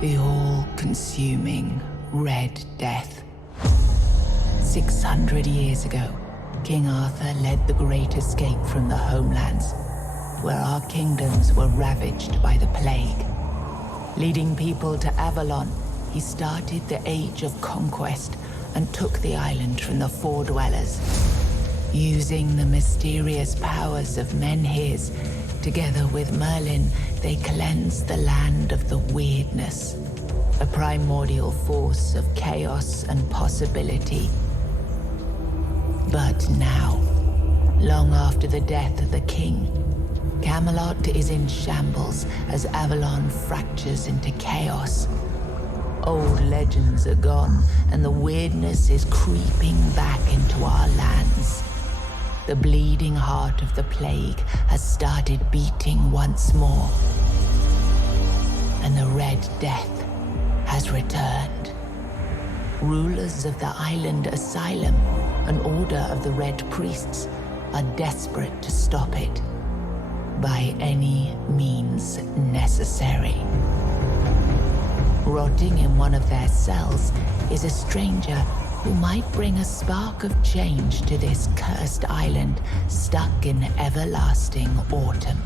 The all-consuming Red Death. 600 years ago, King Arthur led the Great Escape from the homelands, where our kingdoms were ravaged by the plague. Leading people to Avalon, he started the Age of Conquest and took the island from the Four-Dwellers. Using the mysterious powers of Menhirs, together with Merlin, they cleansed the land of the Wyrdness, a primordial force of chaos and possibility. But now, long after the death of the king, Camelot is in shambles as Avalon fractures into chaos. Old legends are gone, and the Wyrdness is creeping back into our lands. The bleeding heart of the plague has started beating once more, and the Red Death has returned. Rulers of the Island Asylum, an order of the Red Priests, are desperate to stop it by any means necessary. Rotting in one of their cells is a stranger who might bring a spark of change to this cursed island stuck in everlasting autumn.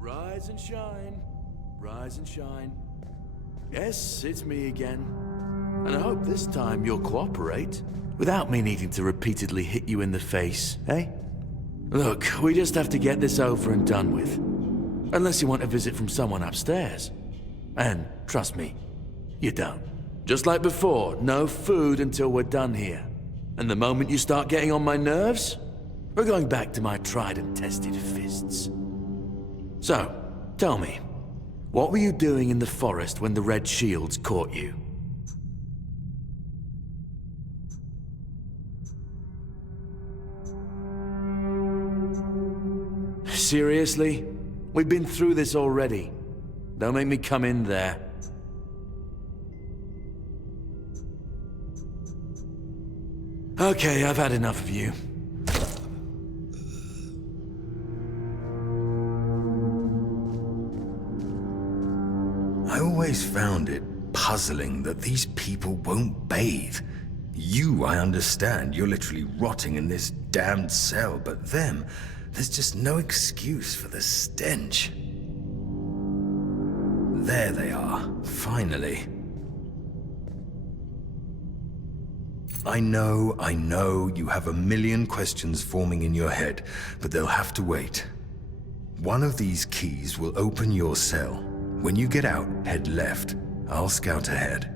Rise and shine, rise and shine. Yes, it's me again. And I hope this time you'll cooperate, without me needing to repeatedly hit you in the face, eh? Look, we just have to get this over and done with. Unless you want a visit from someone upstairs. And trust me, you don't. Just like before, no food until we're done here. And the moment you start getting on my nerves, we're going back to my tried and tested fists. So, tell me, what were you doing in the forest when the Red Shields caught you? Seriously? We've been through this already. Don't make me come in there. Okay, I've had enough of you. I always found it puzzling that these people won't bathe. You, I understand, you're literally rotting in this damned cell, but them, there's just no excuse for the stench. There they are, finally. I know, you have a million questions forming in your head, but they'll have to wait. One of these keys will open your cell. When you get out, head left. I'll scout ahead.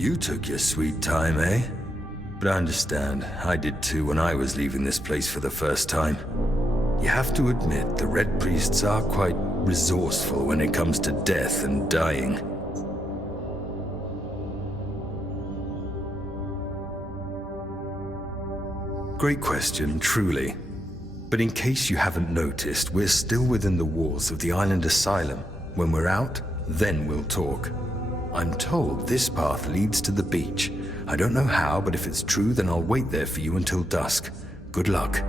You took your sweet time, eh? But I understand, I did too when I was leaving this place for the first time. You have to admit, the Red Priests are quite resourceful when it comes to death and dying. Great question, truly. But in case you haven't noticed, we're still within the walls of the Island Asylum. When we're out, then we'll talk. I'm told this path leads to the beach. I don't know how, but if it's true, then I'll wait there for you until dusk. Good luck.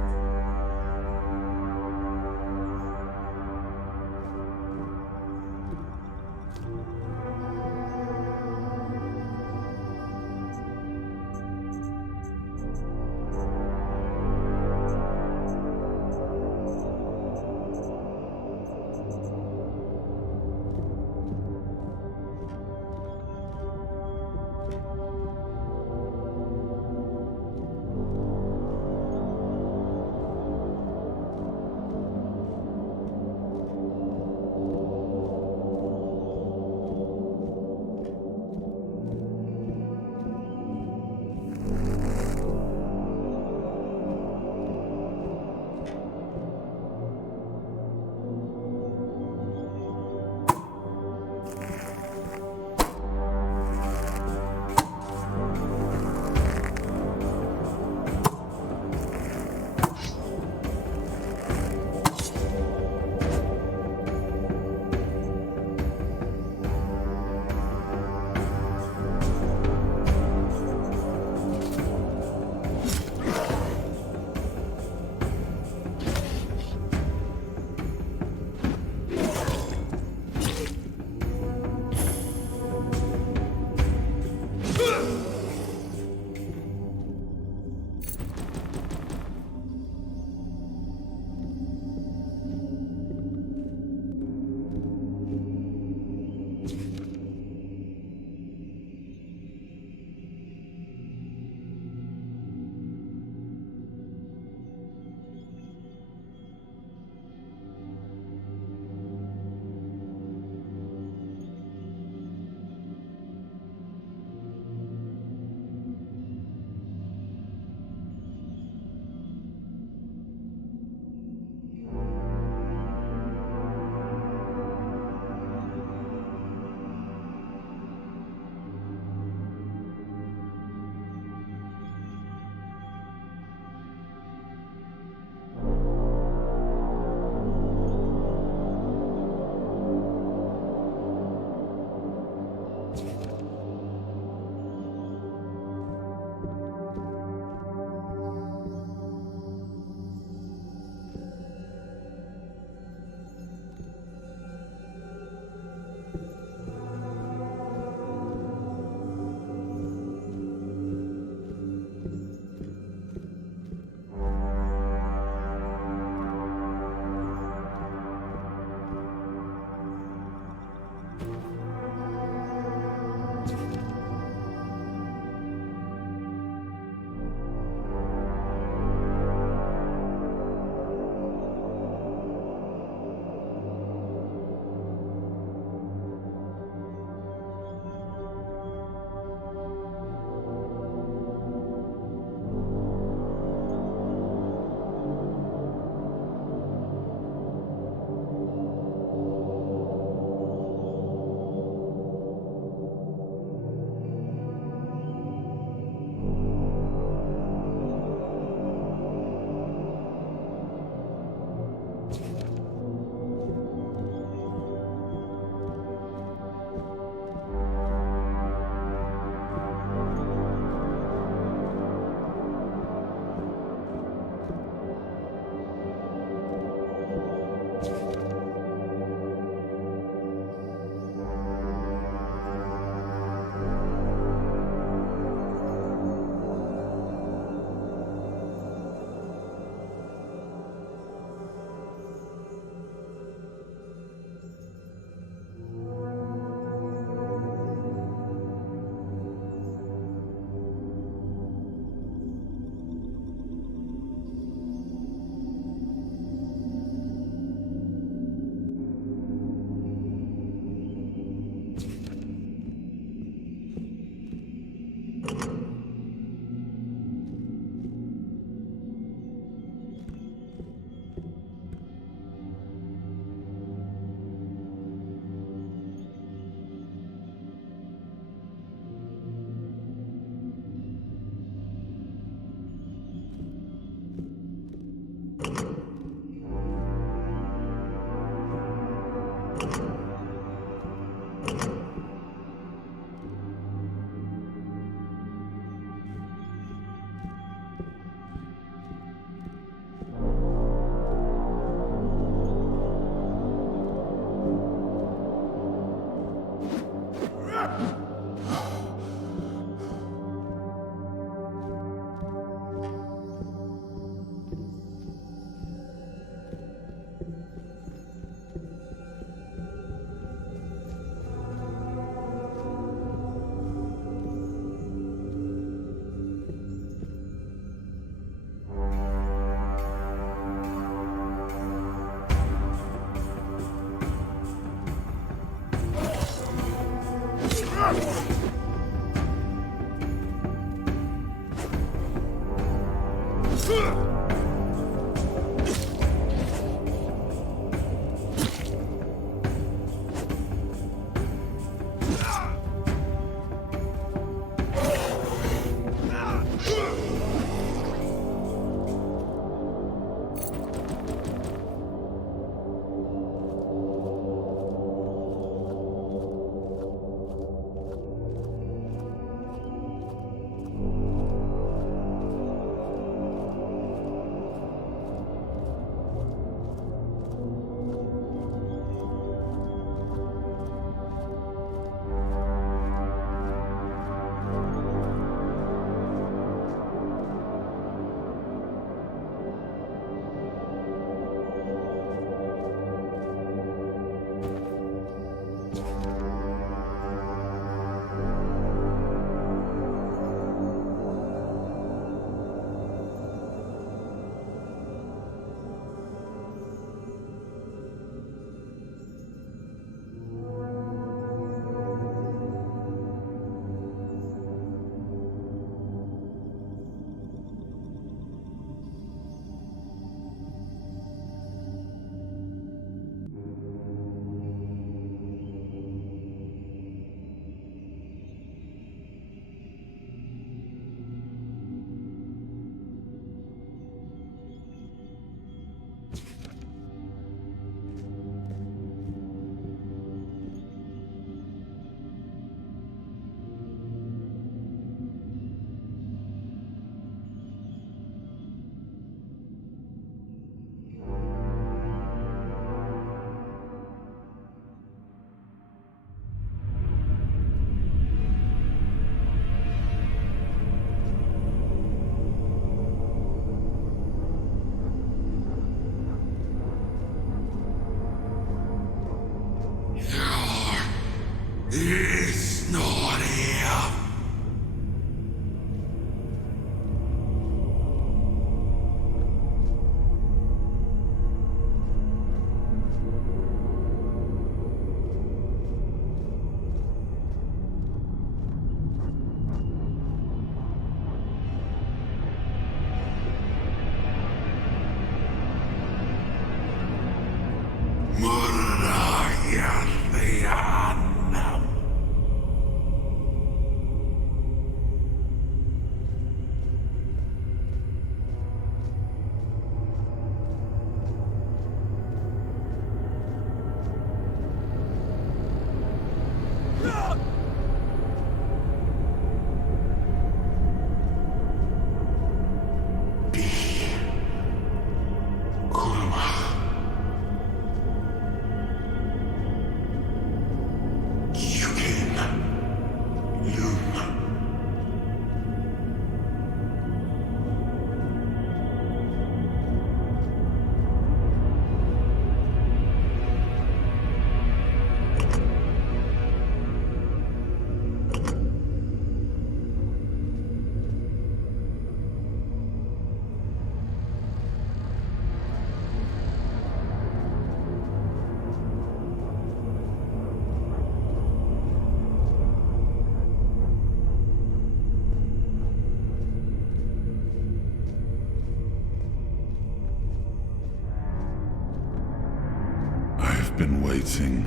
I've been waiting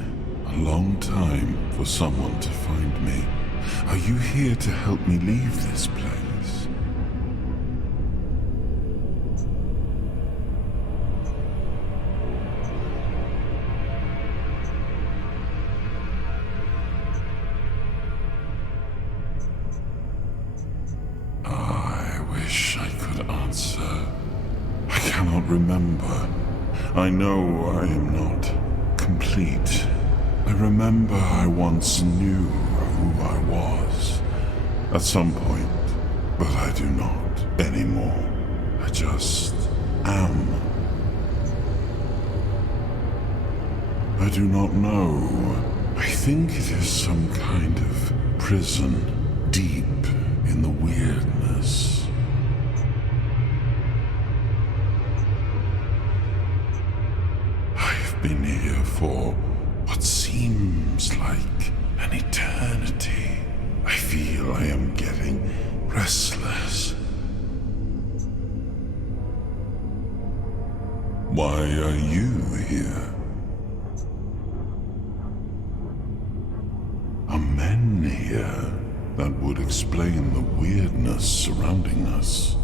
a long time for someone to find me. Are you here to help me leave this place? I wish I could answer. I cannot remember. I know I am not complete. I remember I once knew who I was at some point, but I do not anymore. I just am. I do not know. I think it is some kind of prison deep in the Wyrdness. I've been here for what seems like an eternity. I feel I am getting restless. Why are you here? A Menhir? That would explain the weirdness surrounding us.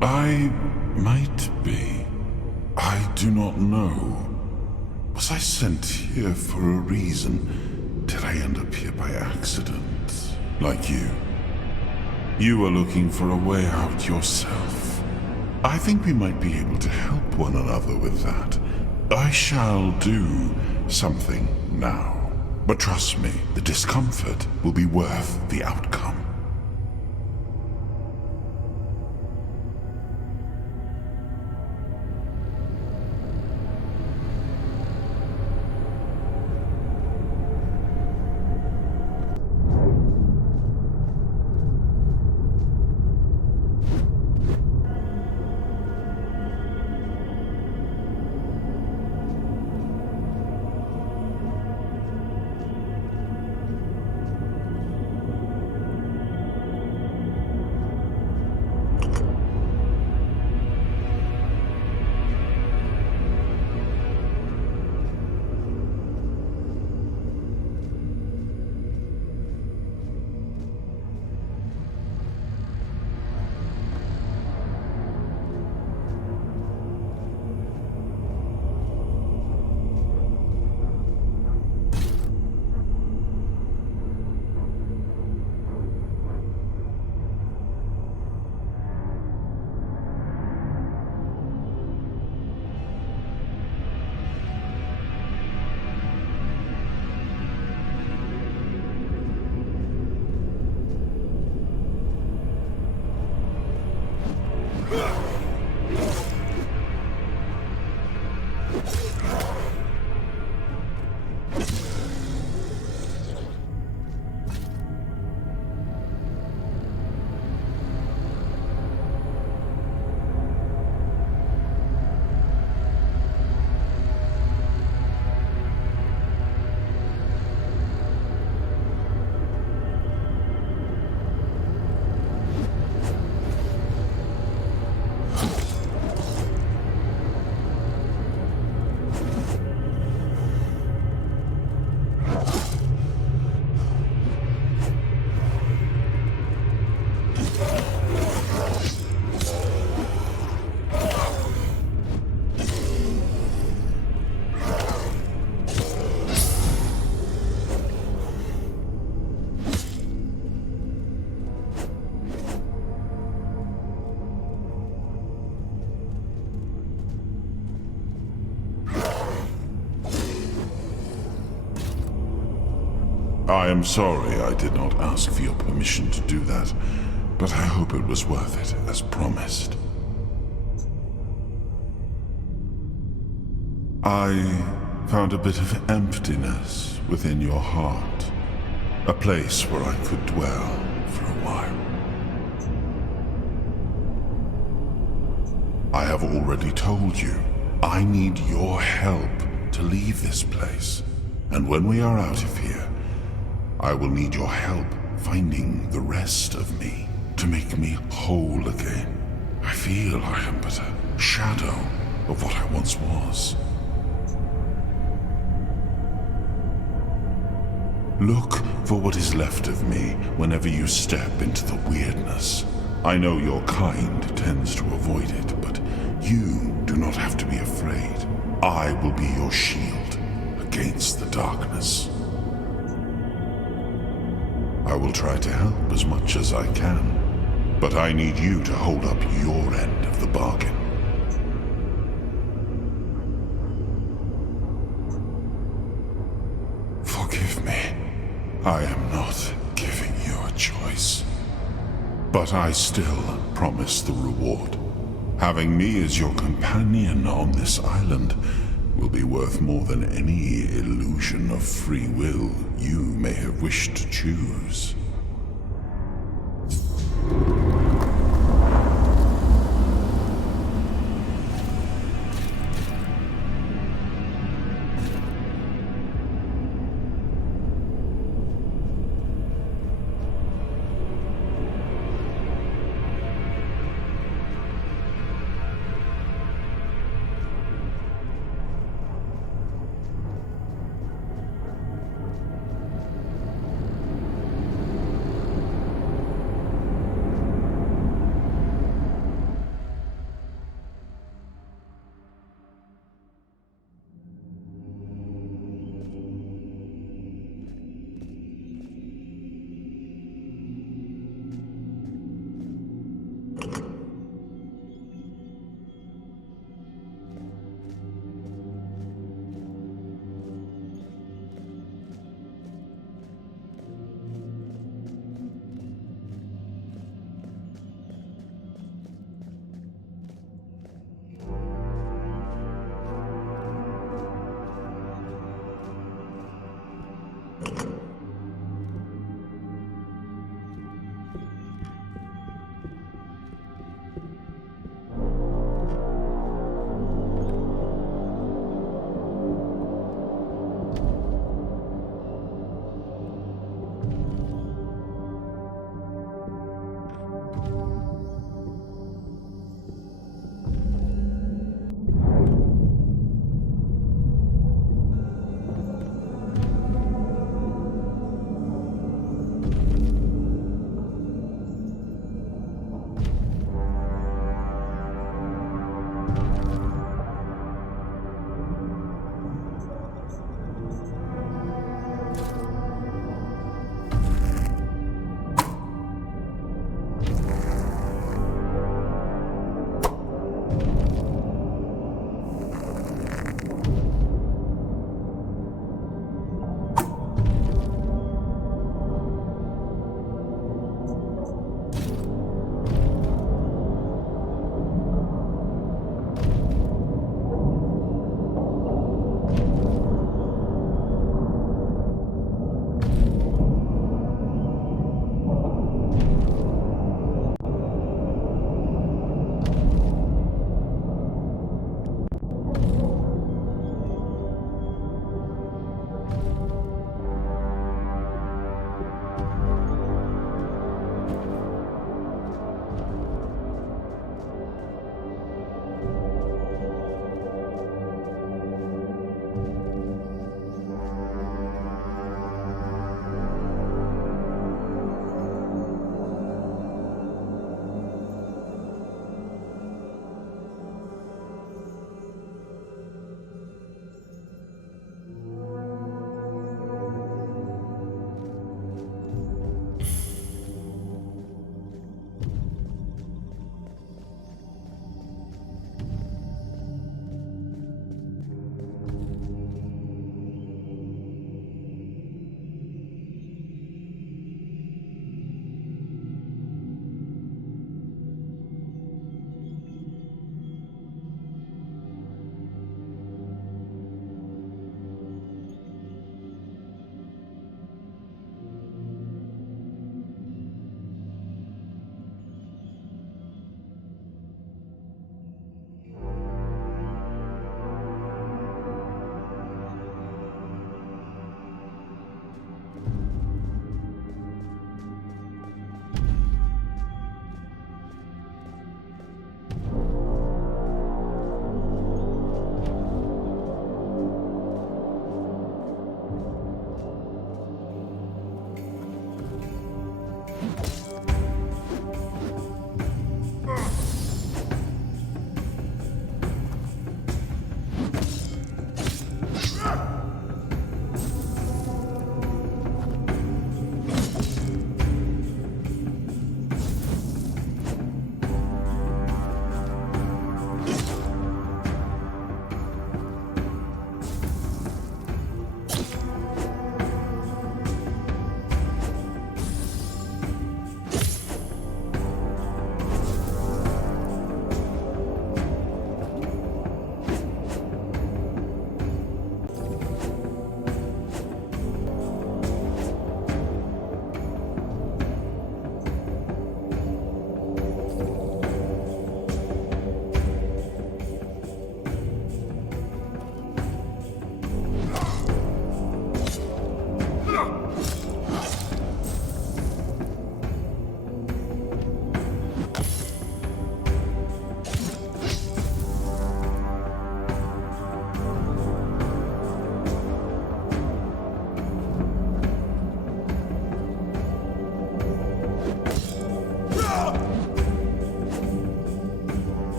I might be. I do not know. Was I sent here for a reason? Did I end up here by accident? Like you? You are looking for a way out yourself. I think we might be able to help one another with that. I shall do something now. But trust me, the discomfort will be worth the outcome. I am sorry I did not ask for your permission to do that, but I hope it was worth it, as promised. I found a bit of emptiness within your heart, a place where I could dwell for a while. I have already told you, I need your help to leave this place, and when we are out of here, I will need your help finding the rest of me to make me whole again. I feel I am but a shadow of what I once was. Look for what is left of me whenever you step into the Wyrdness. I know your kind tends to avoid it, but you do not have to be afraid. I will be your shield against the darkness. I will try to help as much as I can, but I need you to hold up your end of the bargain. Forgive me. I am not giving you a choice. But I still promise the reward. Having me as your companion on this island will be worth more than any illusion of free will you may have wished to choose.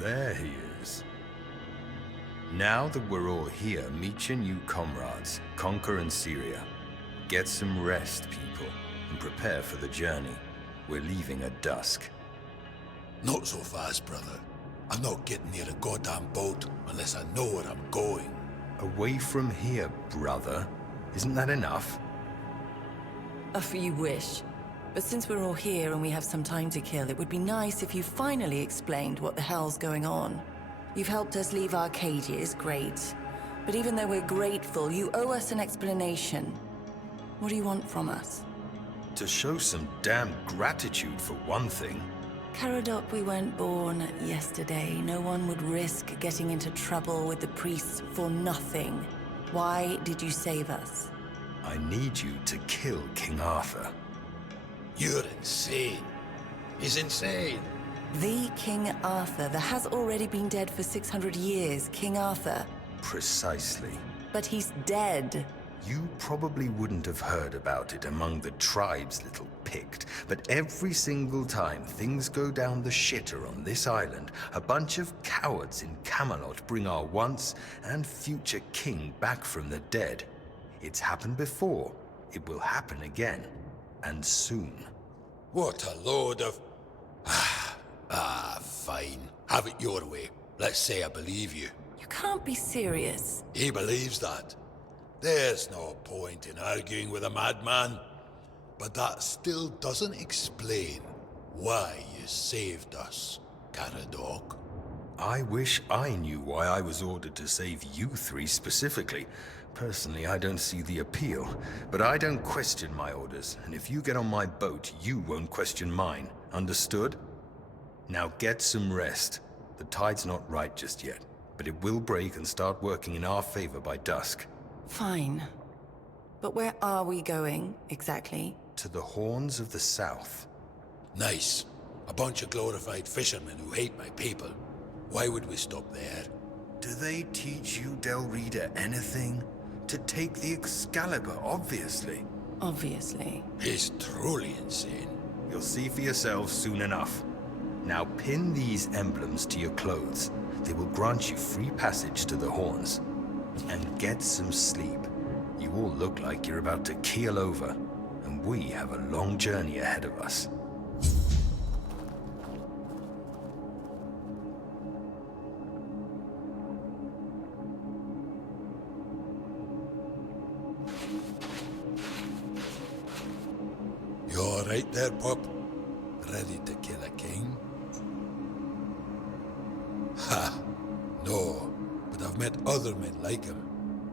There he is. Now that we're all here, meet your new comrades, Conchur and Sirja. Get some rest, people, and prepare for the journey. We're leaving at dusk. Not so fast, brother. I'm not getting near a goddamn boat unless I know where I'm going. Away from here, brother. Isn't that enough? If you wish. But since we're all here and we have some time to kill, it would be nice if you finally explained what the hell's going on. You've helped us leave our cages, great. But even though we're grateful, you owe us an explanation. What do you want from us? To show some damn gratitude for one thing. Caradoc, we weren't born yesterday. No one would risk getting into trouble with the priests for nothing. Why did you save us? I need you to kill King Arthur. You're insane. He's insane. The King Arthur, that has already been dead for 600 years, King Arthur. Precisely. But he's dead. You probably wouldn't have heard about it among the tribes, little Pict, but every single time things go down the shitter on this island, a bunch of cowards in Camelot bring our once and future king back from the dead. It's happened before. It will happen again. And soon. What a load of... fine. Have it your way. Let's say I believe you. You can't be serious. He believes that. There's no point in arguing with a madman. But that still doesn't explain why you saved us, Caradoc. I wish I knew why I was ordered to save you three specifically. Personally, I don't see the appeal, but I don't question my orders, and if you get on my boat, you won't question mine. Understood? Now get some rest. The tide's not right just yet, but it will break and start working in our favor by dusk. Fine. But where are we going, exactly? To the Horns of the South. Nice. A bunch of glorified fishermen who hate my people. Why would we stop there? Do they teach you, Del Rita, anything? To take the Excalibur, obviously. Obviously. He's truly insane. You'll see for yourselves soon enough. Now pin these emblems to your clothes. They will grant you free passage to the Horns. And get some sleep. You all look like you're about to keel over, and we have a long journey ahead of us. You all right there, pup? Ready to kill a king? Ha! No, but I've met other men like him.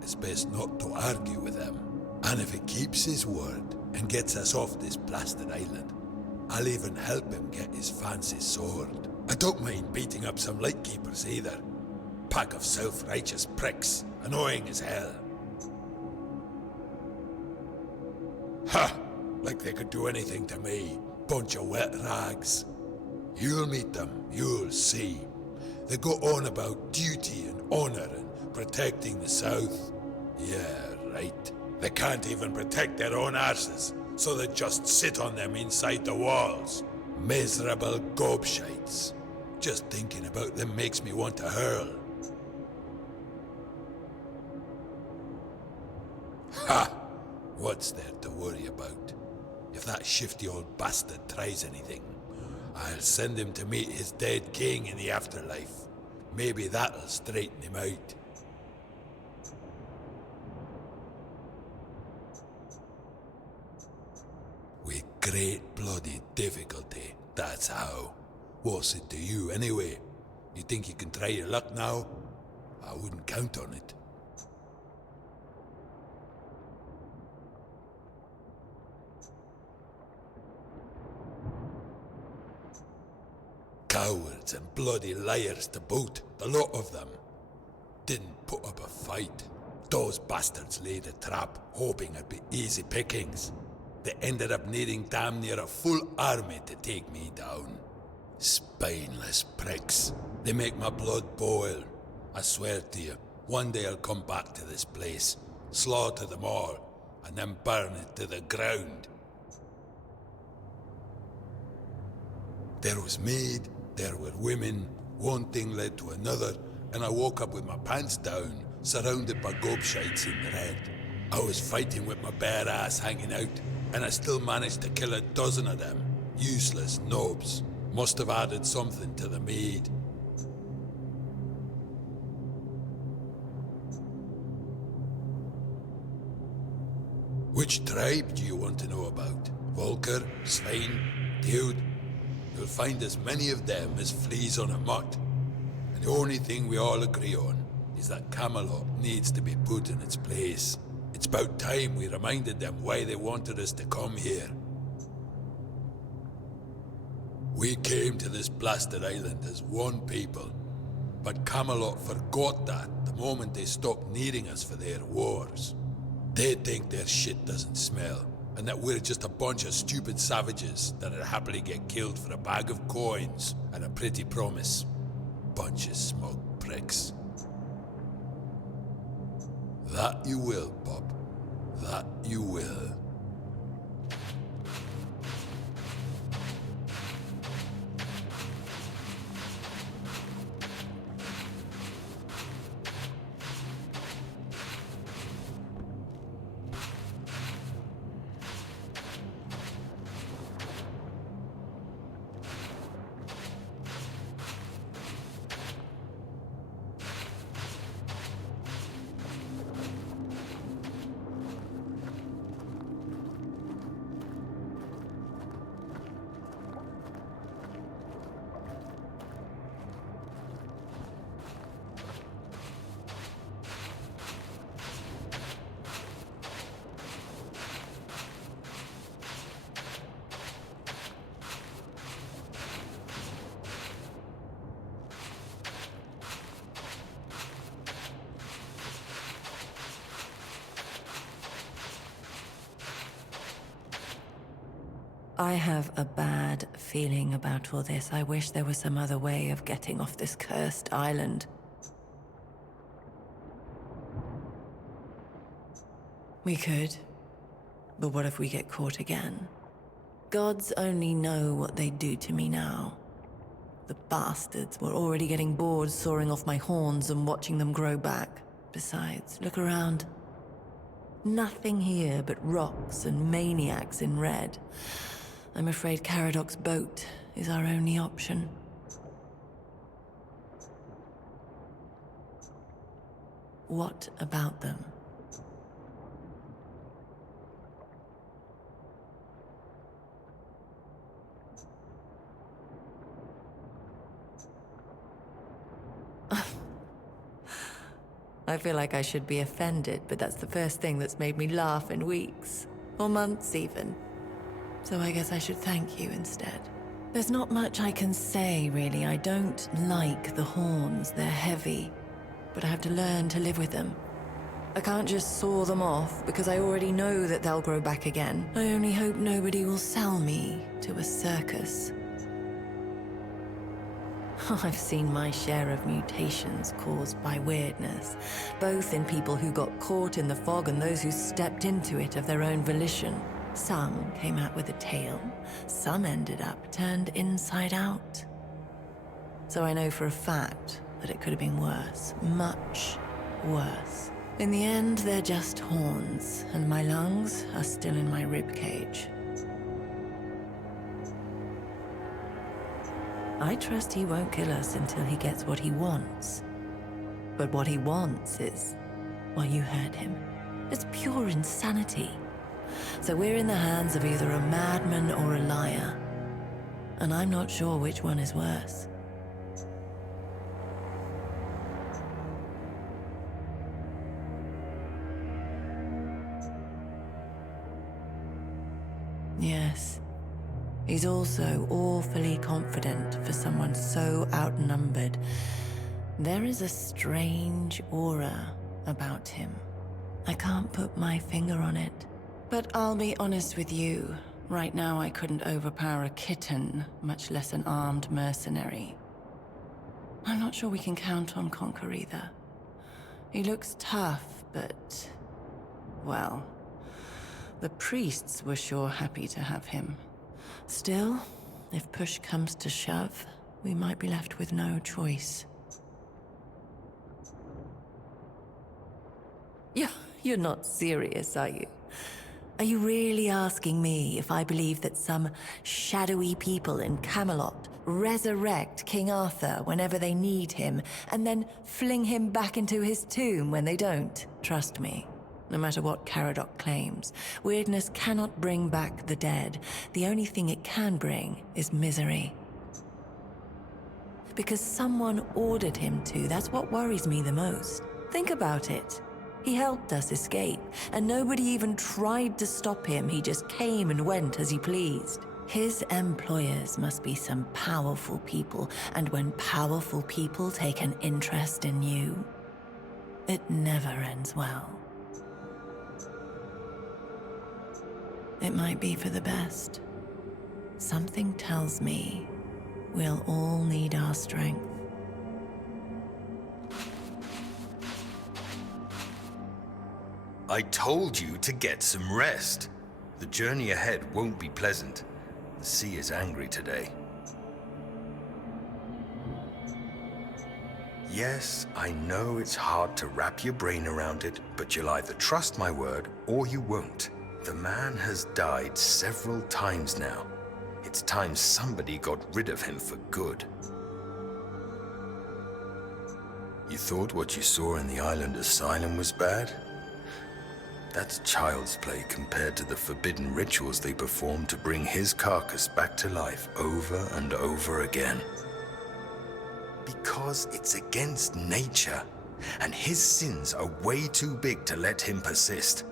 It's best not to argue with him. And if he keeps his word and gets us off this blasted island, I'll even help him get his fancy sword. I don't mind beating up some lightkeepers either. Pack of self-righteous pricks, annoying as hell. Ha! Like they could do anything to me. Bunch of wet rags. You'll meet them, you'll see. They go on about duty and honor and protecting the South. Yeah, right. They can't even protect their own arses, so they just sit on them inside the walls. Miserable gobshites. Just thinking about them makes me want to hurl. Ha! What's there to worry about? If that shifty old bastard tries anything, I'll send him to meet his dead king in the afterlife. Maybe that'll straighten him out. With great bloody difficulty, that's how. What's it to you, anyway? You think you can try your luck now? I wouldn't count on it. Cowards and bloody liars to boot, the lot of them. Didn't put up a fight. Those bastards laid a trap, hoping it'd be easy pickings. They ended up needing damn near a full army to take me down. Spineless pricks. They make my blood boil. I swear to you, one day I'll come back to this place, slaughter them all, and then burn it to the ground. There was maid, there were women, one thing led to another, and I woke up with my pants down, surrounded by gobshites in the red. I was fighting with my bare ass hanging out, and I still managed to kill a dozen of them. Useless knobs. Must have added something to the maid. Which tribe do you want to know about? Volker, Svein, Dude? You'll find as many of them as fleas on a mutt. And the only thing we all agree on is that Camelot needs to be put in its place. It's about time we reminded them why they wanted us to come here. We came to this blasted island as one people, but Camelot forgot that the moment they stopped needing us for their wars. They think their shit doesn't smell, and that we're just a bunch of stupid savages that'd happily get killed for a bag of coins and a pretty promise. Bunch of smug pricks. That you will, Bob. That you will. I have a bad feeling about all this. I wish there was some other way of getting off this cursed island. We could, but what if we get caught again? Gods only know what they'd do to me now. The bastards were already getting bored sawing off my horns and watching them grow back. Besides, look around. Nothing here but rocks and maniacs in red. I'm afraid Caradoc's boat is our only option. What about them? I feel like I should be offended, but that's the first thing that's made me laugh in weeks, or months even. So I guess I should thank you instead. There's not much I can say, really. I don't like the horns. They're heavy, but I have to learn to live with them. I can't just saw them off, because I already know that they'll grow back again. I only hope nobody will sell me to a circus. I've seen my share of mutations caused by Wyrdness, both in people who got caught in the fog and those who stepped into it of their own volition. Some came out with a tail, some ended up turned inside out. So I know for a fact that it could have been worse, much worse. In the end, they're just horns, and my lungs are still in my ribcage. I trust he won't kill us until he gets what he wants. But what he wants is, well, you heard him. It's pure insanity. So we're in the hands of either a madman or a liar. And I'm not sure which one is worse. Yes. He's also awfully confident for someone so outnumbered. There is a strange aura about him. I can't put my finger on it, But I'll be honest with you. Right now I couldn't overpower a kitten, much less an armed mercenary. I'm not sure we can count on Conchur either. He looks tough, but... well... the priests were sure happy to have him. Still, if push comes to shove, we might be left with no choice. You're not serious, are you? Are you really asking me if I believe that some shadowy people in Camelot resurrect King Arthur whenever they need him, and then fling him back into his tomb when they don't? Trust me, no matter what Caradoc claims, Wyrdness cannot bring back the dead. The only thing it can bring is misery. Because someone ordered him to, that's what worries me the most. Think about it. He helped us escape, and nobody even tried to stop him. He just came and went as he pleased. His employers must be some powerful people, and when powerful people take an interest in you, it never ends well. It might be for the best. Something tells me we'll all need our strength. I told you to get some rest. The journey ahead won't be pleasant. The sea is angry today. Yes, I know it's hard to wrap your brain around it, but you'll either trust my word or you won't. The man has died several times now. It's time somebody got rid of him for good. You thought what you saw in the Island Asylum was bad? That's child's play compared to the forbidden rituals they perform to bring his carcass back to life over and over again. Because it's against nature, and his sins are way too big to let him persist.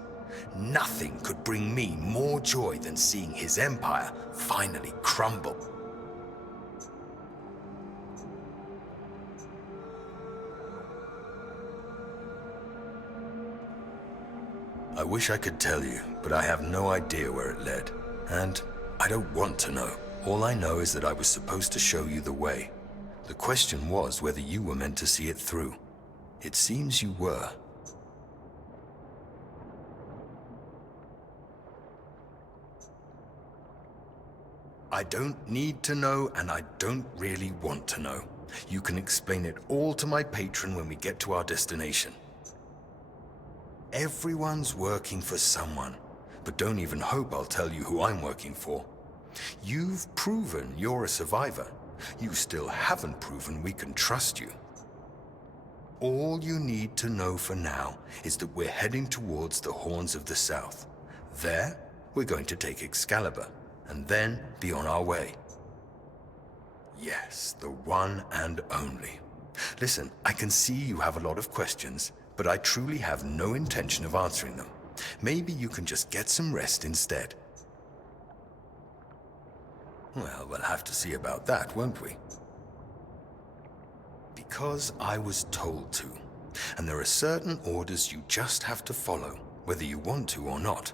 Nothing could bring me more joy than seeing his empire finally crumble. I wish I could tell you, but I have no idea where it led. And I don't want to know. All I know is that I was supposed to show you the way. The question was whether you were meant to see it through. It seems you were. I don't need to know, and I don't really want to know. You can explain it all to my patron when we get to our destination. Everyone's working for someone, but don't even hope I'll tell you who I'm working for. You've proven you're a survivor. You still haven't proven we can trust you. All you need to know for now is that we're heading towards the Horns of the South. There, we're going to take Excalibur, and then be on our way. Yes, the one and only. Listen, I can see you have a lot of questions, but I truly have no intention of answering them. Maybe you can just get some rest instead. Well, we'll have to see about that, won't we? Because I was told to. And there are certain orders you just have to follow, whether you want to or not.